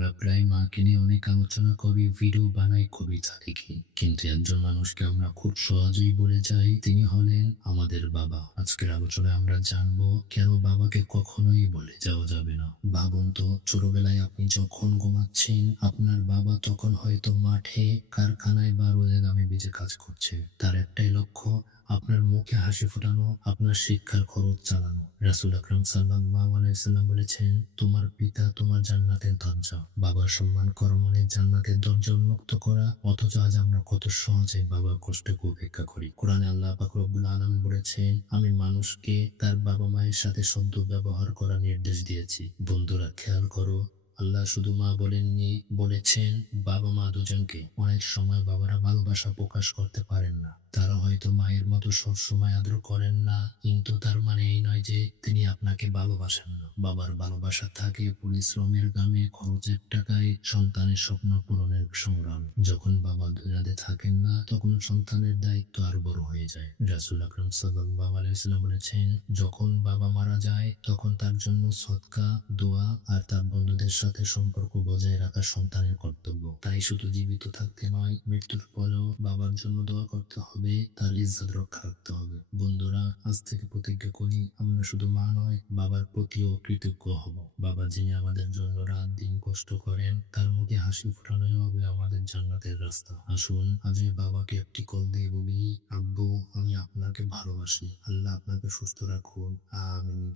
আমরা প্রায় মাকে নিয়ে অনেক আলোচনা করি, ভিডিও বানাই, কবিতা লিখি, কিন্তু একজন মানুষকে আমরা খুব সহজেই বলে যাই, তিনি হলেন আমাদের বাবা। আজকের আলোচনায় আমরা জানবো কেন বাবাকে কখনোই বলে যাওয়া যাবে না। ভাবুন তো, ছোটবেলায় আপনি যখন ঘুমাচ্ছেন, আপনার বাবা তখন হয়তো মাঠে, কারখানায় বা রোদের দামে বেজে কাজ করছে। তার একটাই লক্ষ্য, আপনার মুখে হাসি ফোটানো, আপনার শিক্ষার খরচ চালানো। রাসূল আকরাম সাল্লাল্লাহু আলাইহি সাল্লাম বলেছেন, তোমার পিতা তোমার জান্নাতের দরজা। বাবার সম্মান করা মানে জান্নাতের দরজা উন্মুক্ত করা। অথচ আজ আমরা কত সহজে বাবার কষ্টকে উপেক্ষা করি। কোরআনে আল্লাহ পাক রব্বুল আলামিন বলেছেন, আমি মানুষকে তার বাবা মায়ের সাথে সদ্য ব্যবহার করার নির্দেশ দিয়েছি। বন্ধুরা, খেয়াল করো, আল্লাহ শুধু মা বলেননি, বলেছেন বাবা মা দুজনকে। অনেক সময় বাবারা ভালোবাসা প্রকাশ করতে পারেন না, তারা হয়তো মায়ের মতো সবসময় আদর করেন না, কিন্তু তার মানে এই নয় যে তিনি আপনাকে ভালোবাসেন না। বাবার ভালোবাসা থাকে পরিশ্রমের দামে, খরচের টাকায়, সন্তানের স্বপ্ন পূরণের সংগ্রাম। যখন বাবা দুনিয়াতে থাকেন না, তখন সন্তানের দায়িত্ব আরো বড় হয়ে যায়। রাসূল আকরাম সাল্লাল্লাহু আলাইহি ওয়াসাল্লাম বলেছেন, যখন বাবা মারা যায়, তখন তার জন্য সদকা, দোয়া আর তার বন্ধুদের সাথে সম্পর্ক বজায় রাখা সন্তানের কর্তব্য। তাই শুধু জীবিত থাকতে নয়, মৃত্যুর পরেও বাবার জন্য দোয়া করতে হবে, তার ইজ্জত রক্ষা রাখতে হবে। বন্ধুরা, আজ থেকে প্রতিজ্ঞা করি, আমরা শুধু মা নয়, বাবার প্রতিও কৃতজ্ঞ হব। বাবা যিনি আমাদের জন্য রাত দিন কষ্ট করেন, তার মুখে হাসি ফোটানোই হবে আমাদের জান্নাতের রাস্তা। আসুন আজ বাবাকে একটি কল দিয়ে বলি, আব্বু, আমি আপনাকে ভালোবাসি। আল্লাহ আপনাকে সুস্থ রাখুন। আমিন।